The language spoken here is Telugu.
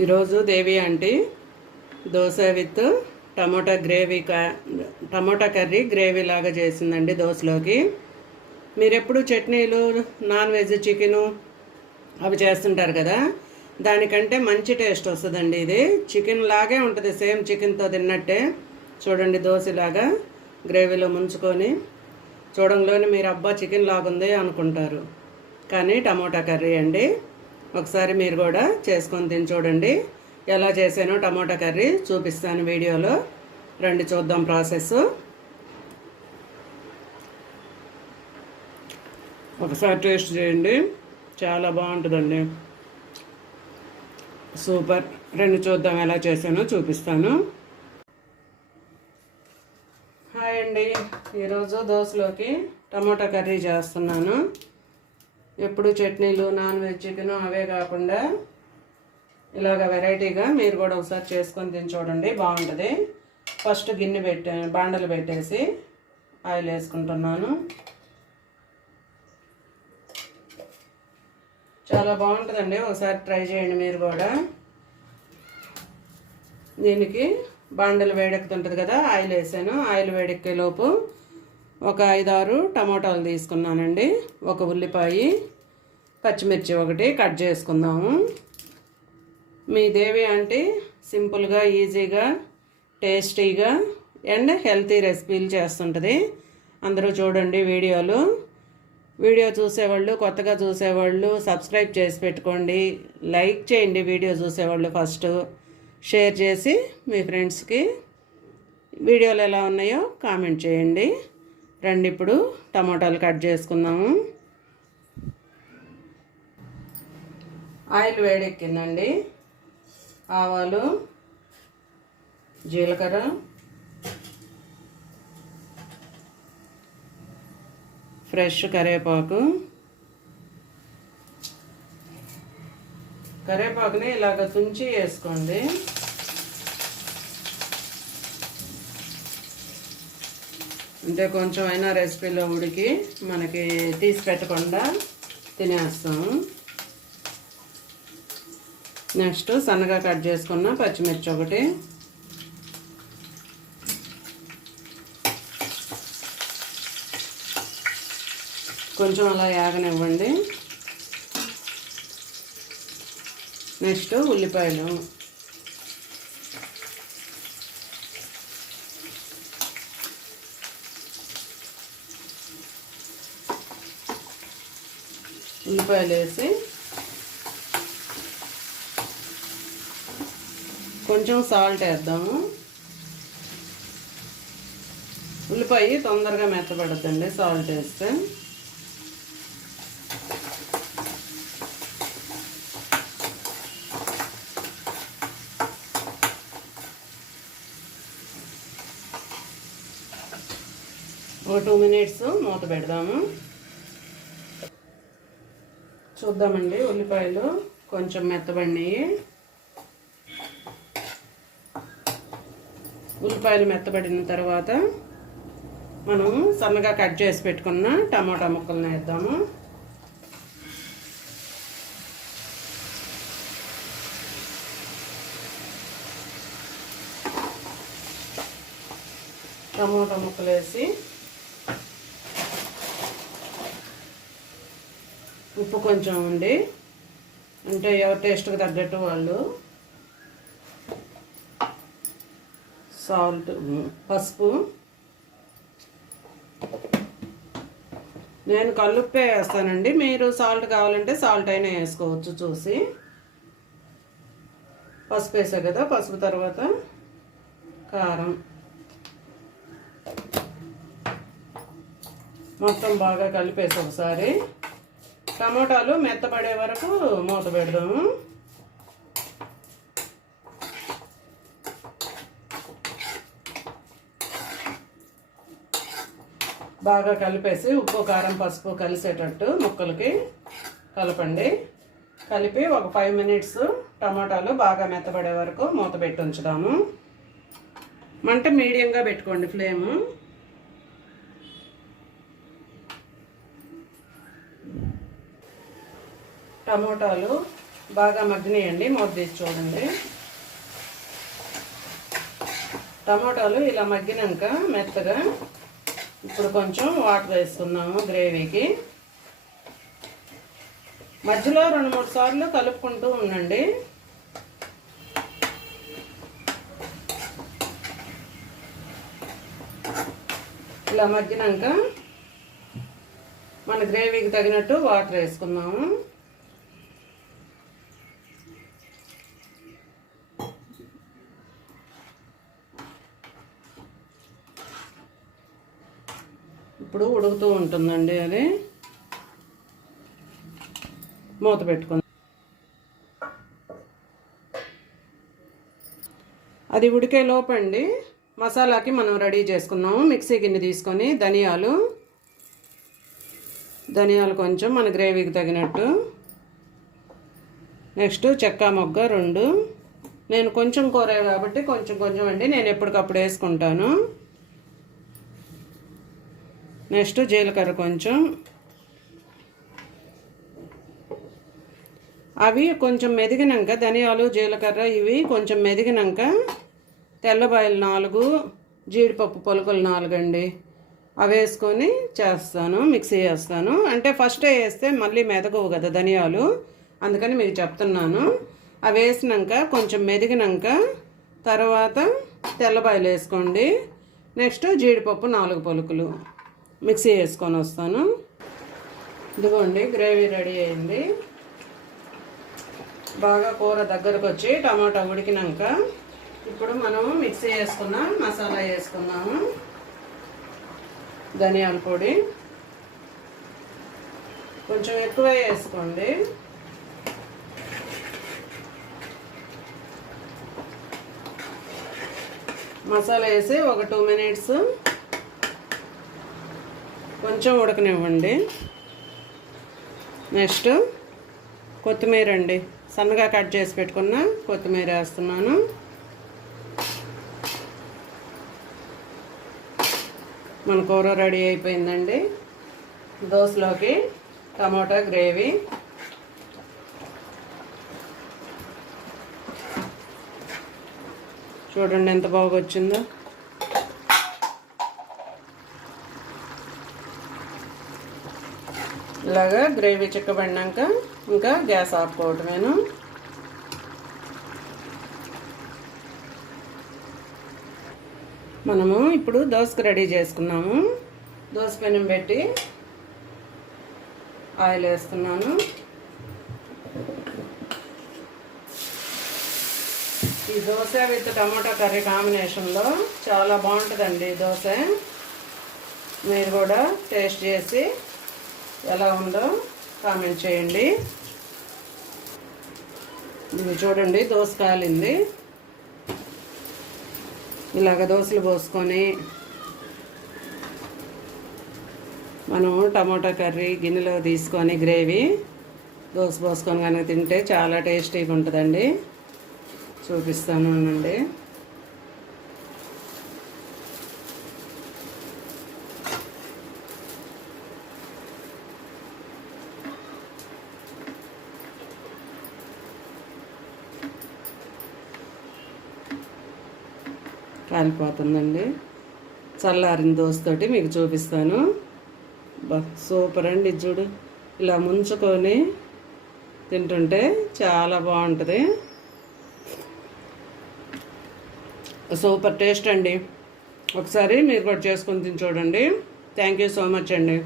ఈరోజు Devi aunty dosa with tomato curry gravy లాగా చేసిందండి దోశలోకి. మీరు ఎప్పుడు చట్నీలు, నాన్ వెజ్, చికెను అవి చేస్తుంటారు కదా, దానికంటే మంచి టేస్ట్ వస్తుందండి. ఇది చికెన్ లాగే ఉంటుంది, సేమ్ చికెన్తో తిన్నట్టే. చూడండి, దోశలాగా గ్రేవీలో ముంచుకొని చూడంలోనే మీరు అబ్బా చికెన్ లాగుంది అనుకుంటారు, కానీ టమోటా కర్రీ అండి. ఒకసారి మీరు కూడా చేసుకొని తిని చూడండి. ఎలా చేసానో టమోటా కర్రీ చూపిస్తాను వీడియోలో. రండి చూద్దాం ప్రాసెస్. ఒకసారి టేస్ట్ చేయండి, చాలా బాగుంటుందండి, సూపర్. రండి చూద్దాం ఎలా చేసానో చూపిస్తాను. హాయ్ అండి, ఈరోజు దోశలోకి టమోటా కర్రీ చేస్తున్నాను. ఎప్పుడు చట్నీలు, నాన్ వెజ్, చికెను అవే కాకుండా ఇలాగ వెరైటీగా మీరు కూడా ఒకసారి చేసుకొని తిని చూడండి, బాగుంటుంది. ఫస్ట్ గిన్నె బాండలు పెట్టేసి ఆయిల్ వేసుకుంటున్నాను. చాలా బాగుంటుందండి, ఒకసారి ట్రై చేయండి మీరు కూడా. దీనికి బాండలు వేడెక్కుతుంటుంది కదా, ఆయిల్ వేసాను. ఆయిల్ వేడెక్కేలోపు ఒక 5-6 టమోటాలు తీసుకున్నానండి. ఒక ఉల్లిపాయ, పచ్చిమిర్చి ఒకటి కట్ చేసుకుందాము. మీ దేవి ఆంటీ సింపుల్గా, ఈజీగా, టేస్టీగా అండ్ హెల్తీ రెసిపీలు చేస్తుంటుంది. అందరూ చూడండి వీడియో చూసేవాళ్ళు, కొత్తగా చూసేవాళ్ళు సబ్స్క్రైబ్ చేసి పెట్టుకోండి. లైక్ చేయండి వీడియో చూసేవాళ్ళు, ఫస్ట్ షేర్ చేసి మీ ఫ్రెండ్స్కి వీడియోలు ఎలా ఉన్నాయో కామెంట్ చేయండి. రండి ఇప్పుడు టమోటాలు కట్ చేసుకుందాము. ఆయిల్ వేడెక్కిందండి. ఆవాలు, జీలకర్ర, ఫ్రెష్ కరివేపాకుని ఇలాగ తుంచి వేసుకోండి. అంటే కొంచెం అయినా రెసిపీలో ఉడికి మనకి తీసి పెట్టకుండా తినేస్తాము. నెక్స్ట్ సన్నగా కట్ చేసుకున్న పచ్చిమిర్చి ఒకటి, కొంచెం అలా యాగనివ్వండి. నెక్స్ట్ ఉల్లిపాయలు, వేసి కొంచెం సాల్ట్ వేద్దాము. ఉల్లిపాయ తొందరగా మెత్తపడుతుంది సాల్ట్ వేస్తే. ఒక 2 minutes మూత పెడదాము. చూద్దామండి, ఉల్లిపాయలు కొంచెం మెత్తబడినాయి. ఉల్లిపాయలు మెత్తబడిన తర్వాత మనం సన్నగా కట్ చేసి పెట్టుకున్న టమాటా ముక్కలను వేద్దాము. టమాటా ముక్కలు వేసి ఉప్పు కొంచెం ఉంది, అంటే ఎవరి టేస్ట్కి తగ్గట్టు వాళ్ళు. సాల్ట్, పసుపు. నేను కల్లుప్పే వేస్తానండి, మీరు సాల్ట్ కావాలంటే సాల్ట్ అయినా వేసుకోవచ్చు చూసి. పసుపు వేసా కదా, పసుపు తర్వాత కారం. మొత్తం బాగా కలిపేసి ఒకసారి టమోటాలు మెత్తపడే వరకు మూత పెడదాము. బాగా కలిపేసి ఉప్పు, కారం, పసుపు కలిసేటట్టు ముక్కలకి కలపండి. కలిపి ఒక 5 minutes టమాటాలు బాగా మెత్తపడే వరకు మూత పెట్టి ఉంచుదాము. మంట మీడియంగా పెట్టుకోండి ఫ్లేము. టమోటాలు బాగా మగ్గినాయండి. మూత తీసి చూడండి. టమాటాలు ఇలా మగ్గినాక మెత్తగా ఇప్పుడు కొంచెం వాటర్ వేసుకుందాము గ్రేవీకి. మధ్యలో 2-3 సార్లు కలుపుకుంటూ ఉండండి. ఇలా మగ్గినాక మన గ్రేవీకి తగినట్టు వాటర్ వేసుకుందాము. ఇప్పుడు ఉడుకుతూ ఉంటుందండి. అది మూత పెట్టుకుందాం. అది ఉడికే లోపండి మసాలాకి మనం రెడీ చేసుకున్నాము. మిక్సీ గిన్నె తీసుకొని ధనియాలు కొంచెం మన గ్రేవీకి తగినట్టు, నెక్స్ట్ చెక్క మొగ్గ 2. నేను కొంచెం కూర కాబట్టి కొంచెం అండి, నేను ఎప్పటికప్పుడు వేసుకుంటాను. నెక్స్ట్ జీలకర్ర కొంచెం, అవి కొంచెం మెదిగినాక ధనియాలు జీలకర్ర ఇవి కొంచెం మెదిగినాక తెల్లబాయలు 4, జీడిపప్పు పలుకులు 4 అండి, అవి వేసుకొని చేస్తాను. మిక్సీ చేస్తాను. అంటే ఫస్టే వేస్తే మళ్ళీ మెదగవు కదా ధనియాలు, అందుకని మీకు చెప్తున్నాను. అవి వేసినాక కొంచెం మెదిగినాక తర్వాత తెల్లబాయలు వేసుకోండి. నెక్స్ట్ జీడిపప్పు 4 పలుకులు మిక్సీ వేసుకొని వస్తాను. ఇదిగోండి గ్రేవీ రెడీ అయింది. బాగా కూర దగ్గరకు వచ్చి టమాటా ఉడికినాక ఇప్పుడు మనం మిక్సీ వేసుకున్న మసాలా వేసుకున్నాము. ధనియాల పొడి కొంచెం ఎక్కువే వేసుకోండి. మసాలా వేసి ఒక 2 మినిట్స్ కొంచెం ఉడకనివ్వండి. నెక్స్ట్ కొత్తిమీర అండి, సన్నగా కట్ చేసి పెట్టుకున్న కొత్తిమీర వేస్తున్నాను. మన కూర రెడీ అయిపోయిందండి. దోసలోకి టమాటా గ్రేవీ. చూడండి ఎంత బాగా వచ్చిందో. ఇలాగా గ్రేవీ చిక్కబడినాక ఇంకా గ్యాస్ ఆపుకోవటమేను. మనము ఇప్పుడు దోసకు రెడీ చేసుకున్నాము. దోస పెనం పెట్టి ఆయిల్ వేస్తున్నాను. ఈ దోశ విత్ టమాటా కర్రీ కాంబినేషన్లో చాలా బాగుంటుందండి దోశ. మీరు కూడా టేస్ట్ చేసి ఎలా ఉందో కామెంట్ చేయండి. ఇది చూడండి దోశ కాలింది. ఇలాగ దోశలు పోసుకొని మనము టమాటా కర్రీ గిన్నెలో తీసుకొని గ్రేవీ దోశ పోసుకొని కనుక తింటే చాలా టేస్టీగా ఉంటుందండి. చూపిస్తాను అనండి. కాలిపోతుందండి. చల్లారిన దోశతోటి మీకు చూపిస్తాను. సూపర్ అండి. చూడు ఇలా ముంచుకొని తింటుంటే చాలా బాగుంటుంది. సూపర్ టేస్ట్ అండి. ఒకసారి మీరు కూడా చేసుకొని తిని చూడండి. థ్యాంక్ యూ సో మచ్ అండి.